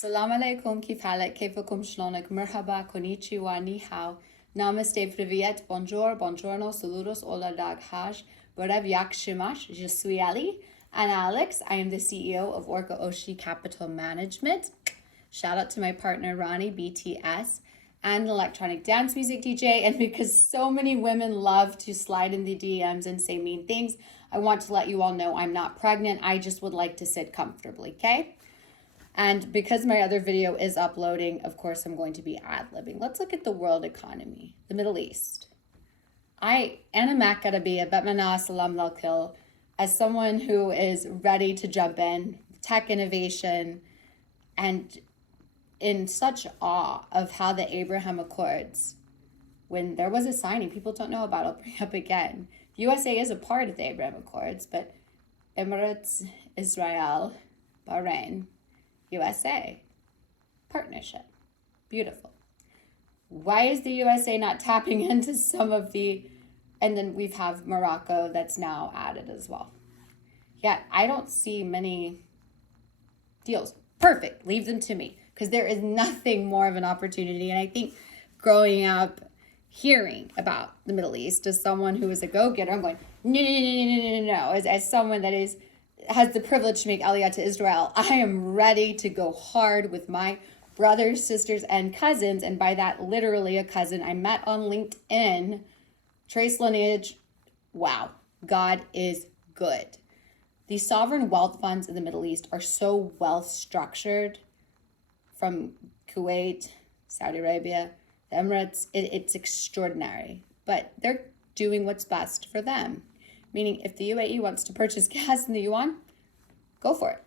Salam alaikum, kif halak, kaifakum shlonak, merhaba, konnichiwa, ni hao, namaste, privyet, bonjour, buongiorno, saludos, hola, dag, haj, borev yak shimash, je suis Ali, and Alex. I am the CEO of Orca Oshi Capital Management. Shout out to my partner, Ronnie, BTS, and an electronic dance music DJ. And because so many women love to slide in the DMs and say mean things, I want to let you all know I'm not pregnant. I just would like to sit comfortably, okay? And because my other video is uploading, of course, I'm going to be ad-libbing. Let's look at the world economy, the Middle East. Anna Makarabia, Betmana Salam Lalkil, as someone who is ready to jump in, tech innovation, and in such awe of how the Abraham Accords, when there was a signing, people don't know about it, I'll bring up again. The USA is a part of the Abraham Accords, but Emirates, Israel, Bahrain, USA, partnership, beautiful. Why is the USA not tapping into some of and then we have Morocco that's now added as well. Yet I don't see many deals. Perfect, leave them to me, because there is nothing more of an opportunity. And I think growing up, hearing about the Middle East as someone who is a go-getter, I'm going, no. As someone that has the privilege to make Aliyah to Israel, I am ready to go hard with my brothers, sisters, and cousins. And by that, literally a cousin I met on LinkedIn, trace lineage. Wow, God is good. These sovereign wealth funds in the Middle East are so well structured, from Kuwait, Saudi Arabia, the Emirates. It's extraordinary, but they're doing what's best for them. Meaning, if the UAE wants to purchase gas in the yuan, go for it.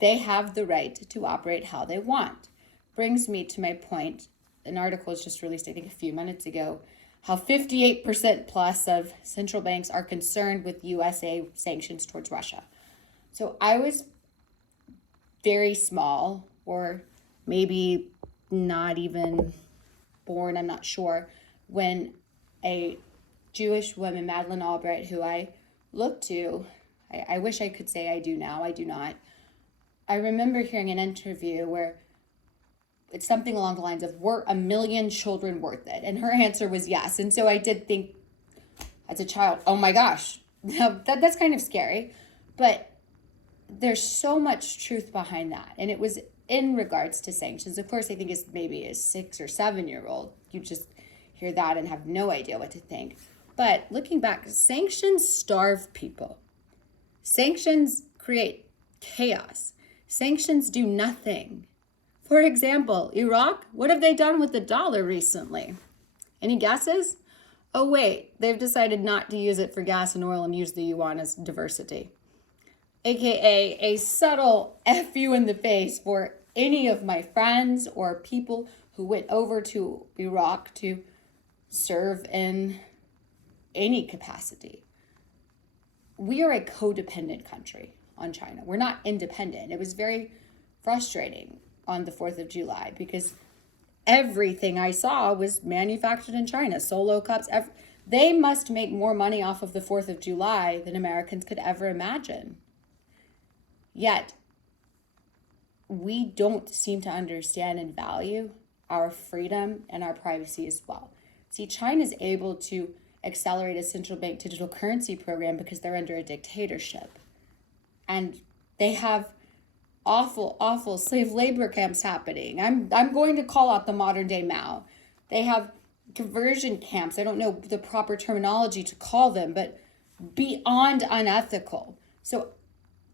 They have the right to operate how they want. Brings me to my point. An article was just released, I think, a few minutes ago, how 58% plus of central banks are concerned with USA sanctions towards Russia. So I was very small, or maybe not even born, I'm not sure, when a Jewish woman, Madeleine Albright, who I look to, I wish I could say I do now, I do not. I remember hearing an interview where it's something along the lines of, were 1 million children worth it? And her answer was yes. And so I did think, as a child, oh my gosh, that's kind of scary. But there's so much truth behind that. And it was in regards to sanctions. Of course, I think it's maybe a 6 or 7-year-old. You just hear that and have no idea what to think. But looking back, sanctions starve people. Sanctions create chaos. Sanctions do nothing. For example, Iraq, what have they done with the dollar recently? Any guesses? Oh wait, they've decided not to use it for gas and oil and use the yuan as diversity. AKA a subtle F you in the face for any of my friends or people who went over to Iraq to serve in any capacity. We are a codependent country on China. We're not independent. It was very frustrating on the 4th of July because everything I saw was manufactured in China. Solo cups, they must make more money off of the 4th of July than Americans could ever imagine. Yet, we don't seem to understand and value our freedom and our privacy as well. See, China is able to accelerate a central bank digital currency program because they're under a dictatorship. And they have awful slave labor camps happening. I'm going to call out the modern day Mao. They have conversion camps. I don't know the proper terminology to call them, but beyond unethical. So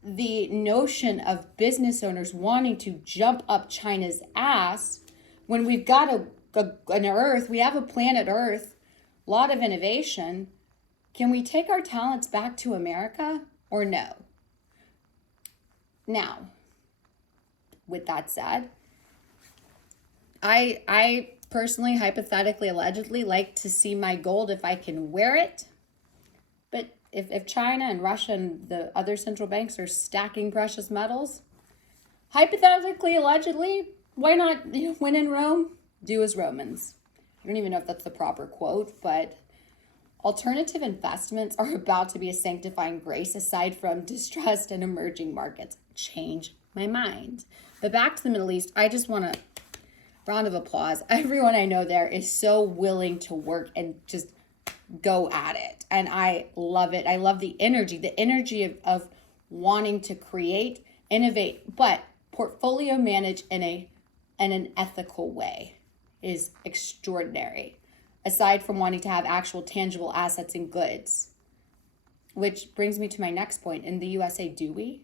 the notion of business owners wanting to jump up China's ass when we've got an Earth, we have a planet Earth, a lot of innovation. Can we take our talents back to America or no? Now, with that said, I personally, hypothetically, allegedly like to see my gold if I can wear it. But if China and Russia and the other central banks are stacking precious metals, hypothetically, allegedly, why not, when in Rome, do as Romans? I don't even know if that's the proper quote, but alternative investments are about to be a sanctifying grace aside from distressed and emerging markets. Change my mind. But back to the Middle East, I just want a round of applause. Everyone I know there is so willing to work and just go at it. And I love it. I love the energy of wanting to create, innovate, but portfolio manage in an ethical way is extraordinary. Aside from wanting to have actual tangible assets and goods. Which brings me to my next point. In the USA, do we?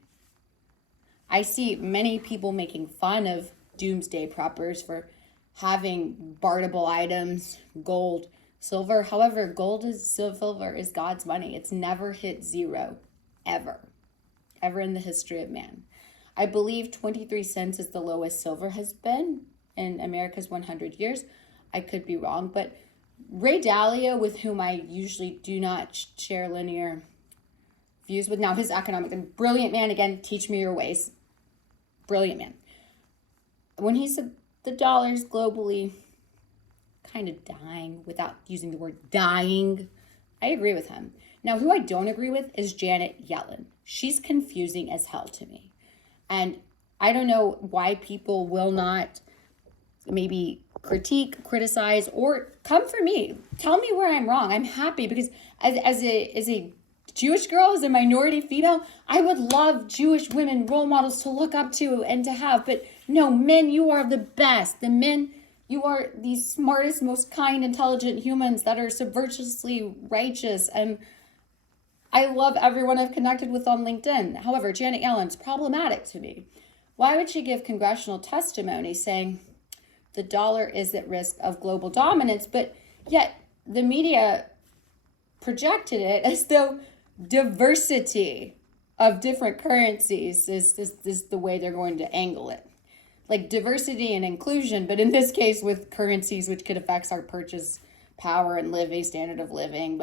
I see many people making fun of doomsday preppers for having barterable items, gold, silver. However, silver is God's money. It's never hit zero, ever in the history of man. I believe 23 cents is the lowest silver has been in America's 100 years. I could be wrong, but Ray Dalio, with whom I usually do not share linear views with, now his economic, and brilliant man, again, teach me your ways. Brilliant man. When he said the dollar's globally kind of dying, without using the word dying, I agree with him. Now, who I don't agree with is Janet Yellen. She's confusing as hell to me. And I don't know why people will not maybe critique, criticize, or come for me. Tell me where I'm wrong. I'm happy because as a Jewish girl, as a minority female, I would love Jewish women role models to look up to and to have. But no, men, you are the best. The men, you are the smartest, most kind, intelligent humans that are subversively righteous. And I love everyone I've connected with on LinkedIn. However, Janet Yellen's problematic to me. Why would she give congressional testimony saying the dollar is at risk of global dominance, but yet the media projected it as though diversity of different currencies is the way they're going to angle it. Like diversity and inclusion, but in this case with currencies which could affect our purchase power and living standard of living.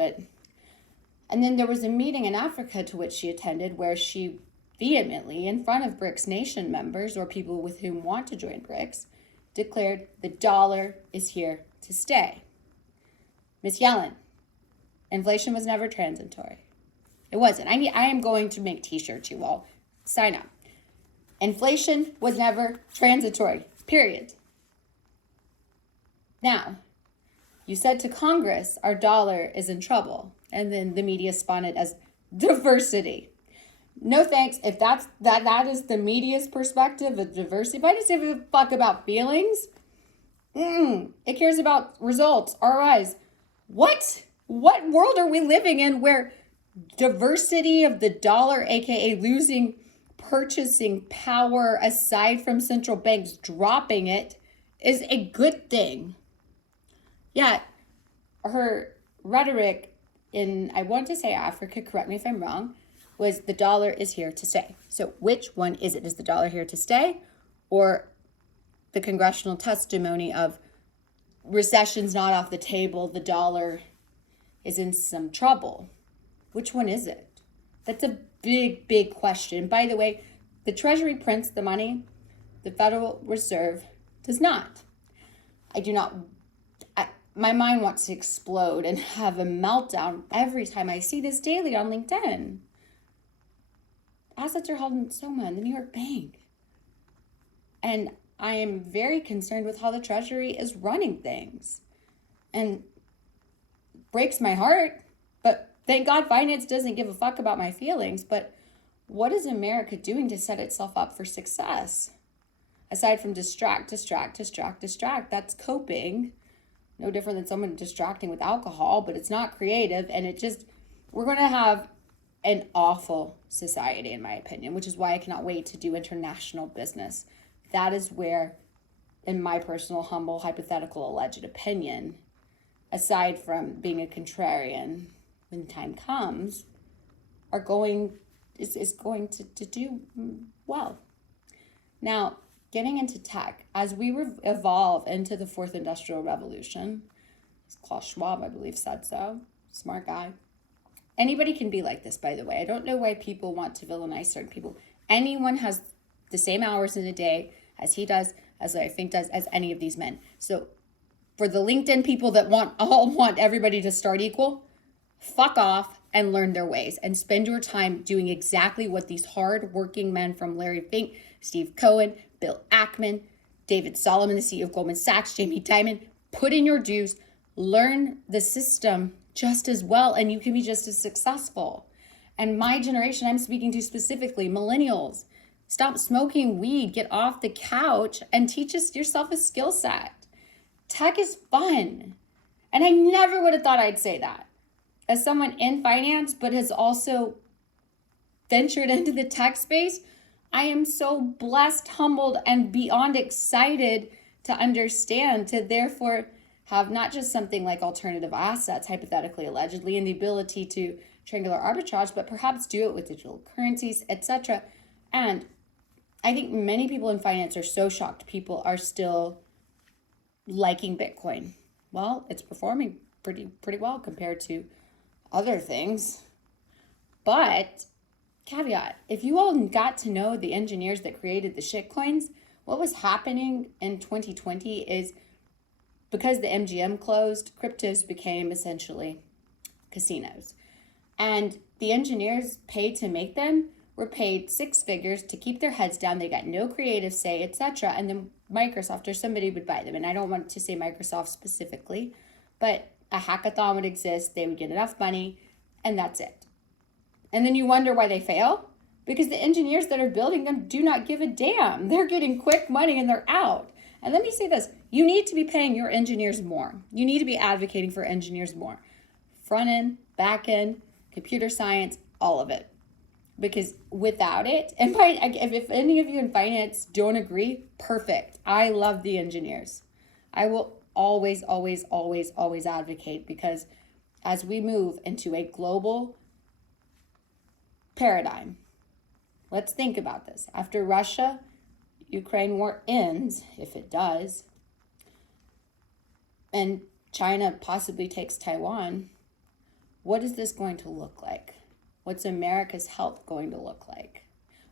And then there was a meeting in Africa to which she attended where she vehemently, in front of BRICS nation members or people with whom want to join BRICS, declared the dollar is here to stay. Ms. Yellen, inflation was never transitory. It wasn't. I am going to make t-shirts, you all. Sign up. Inflation was never transitory, period. Now, you said to Congress, our dollar is in trouble. And then the media spun it as diversity. No thanks. If that is the media's perspective of diversity, if I just give a fuck about feelings, it cares about results, ROIs. What world are we living in where diversity of the dollar, aka losing purchasing power aside from central banks dropping it, is a good thing? Yet her rhetoric in, I want to say Africa, correct me if I'm wrong, was the dollar is here to stay. So which one is it? Is the dollar here to stay, or the congressional testimony of recession's not off the table, the dollar is in some trouble? Which one is it? That's a big, big question. By the way, the Treasury prints the money, the Federal Reserve does not. My mind wants to explode and have a meltdown every time I see this daily on LinkedIn. Assets are held in SOMA in the New York Bank. And I am very concerned with how the Treasury is running things. And breaks my heart, but thank God finance doesn't give a fuck about my feelings. But what is America doing to set itself up for success? Aside from distract, that's coping. No different than someone distracting with alcohol, but it's not creative. And we're going to have an awful society, in my opinion, which is why I cannot wait to do international business. That is where, in my personal, humble, hypothetical, alleged opinion, aside from being a contrarian when time comes, is going to do well. Now, getting into tech, as we evolve into the fourth industrial revolution, Klaus Schwab, I believe, said so, smart guy. Anybody can be like this, by the way. I don't know why people want to villainize certain people. Anyone has the same hours in a day as he does, as I think does, as any of these men. So for the LinkedIn people that want everybody to start equal, fuck off and learn their ways and spend your time doing exactly what these hard-working men from Larry Fink Steve Cohen, Bill Ackman, David Solomon, the CEO of Goldman Sachs, Jamie Dimon. Put in your dues, learn the system just as well, and you can be just as successful. And my generation, I'm speaking to specifically, millennials, stop smoking weed, get off the couch, and teach yourself a skill set. Tech is fun. And I never would have thought I'd say that. As someone in finance, but has also ventured into the tech space, I am so blessed, humbled, and beyond excited to understand, to therefore have not just something like alternative assets, hypothetically, allegedly, and the ability to triangular arbitrage, but perhaps do it with digital currencies, etc. And I think many people in finance are so shocked people are still liking Bitcoin. Well, it's performing pretty well compared to other things. But caveat, if you all got to know the engineers that created the shitcoins, what was happening in 2020 is because the MGM closed, cryptos became essentially casinos. And the engineers paid to make them were paid six figures to keep their heads down. They got no creative say, etc. And then Microsoft or somebody would buy them. And I don't want to say Microsoft specifically, but a hackathon would exist. They would get enough money, and that's it. And then you wonder why they fail? Because the engineers that are building them do not give a damn. They're getting quick money and they're out. And let me say this, you need to be paying your engineers more. You need to be advocating for engineers more. Front end, back end, computer science, all of it. Because without it, and if any of you in finance don't agree, perfect. I love the engineers. I will always, always, always, always advocate, because as we move into a global paradigm, let's think about this. After Russia-Ukraine war ends, if it does, and China possibly takes Taiwan, what is this going to look like? What's America's health going to look like?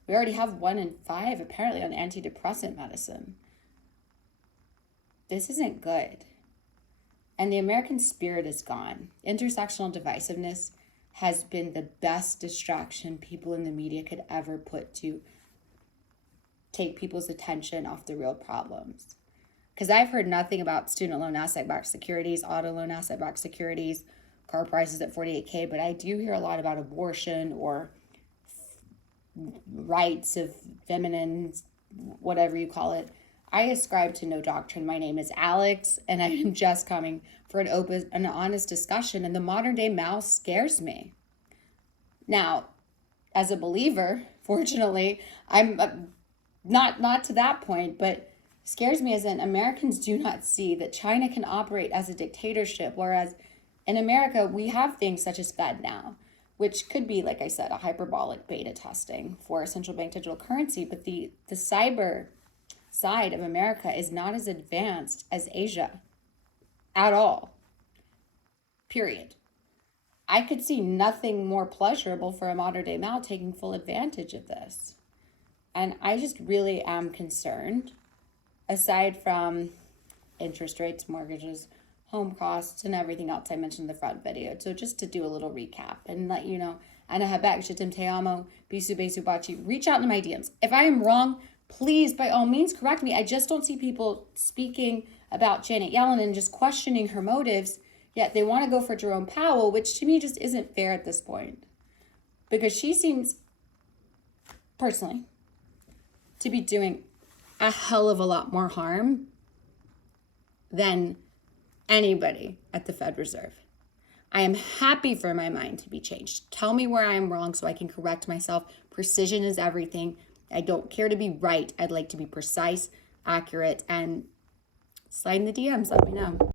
We already have 1 in 5 apparently on antidepressant medicine. This isn't good. And the American spirit is gone. Intersectional divisiveness has been the best distraction people in the media could ever put to take people's attention off the real problems. Because I've heard nothing about student loan asset-backed securities, auto loan asset-backed securities, car prices at 48K, but I do hear a lot about abortion or rights of feminine, whatever you call it. I ascribe to no doctrine. My name is Alex, and I am just coming for an open and honest discussion, and the modern day mouse scares me. Now, as a believer, fortunately, I'm not to that point, but scares me as in Americans do not see that China can operate as a dictatorship, whereas in America, we have things such as Fed now, which could be, like I said, a hyperbolic beta testing for a central bank digital currency. But the cyber side of America is not as advanced as Asia at all, period. I could see nothing more pleasurable for a modern day Mao taking full advantage of this. And I just really am concerned, aside from interest rates, mortgages, home costs, and everything else I mentioned in the front video. So just to do a little recap and let you know, Ana Habak, Shitim Te Amo, Bisu Besu Bachi, reach out in my DMs. If I am wrong, please, by all means, correct me. I just don't see people speaking about Janet Yellen and just questioning her motives, yet they want to go for Jerome Powell, which to me just isn't fair at this point. Because she seems, personally, to be doing a hell of a lot more harm than anybody at the Fed Reserve. I am happy for my mind to be changed. Tell me where I am wrong so I can correct myself. Precision is everything. I don't care to be right. I'd like to be precise, accurate, and slide in the DMs. Let me know.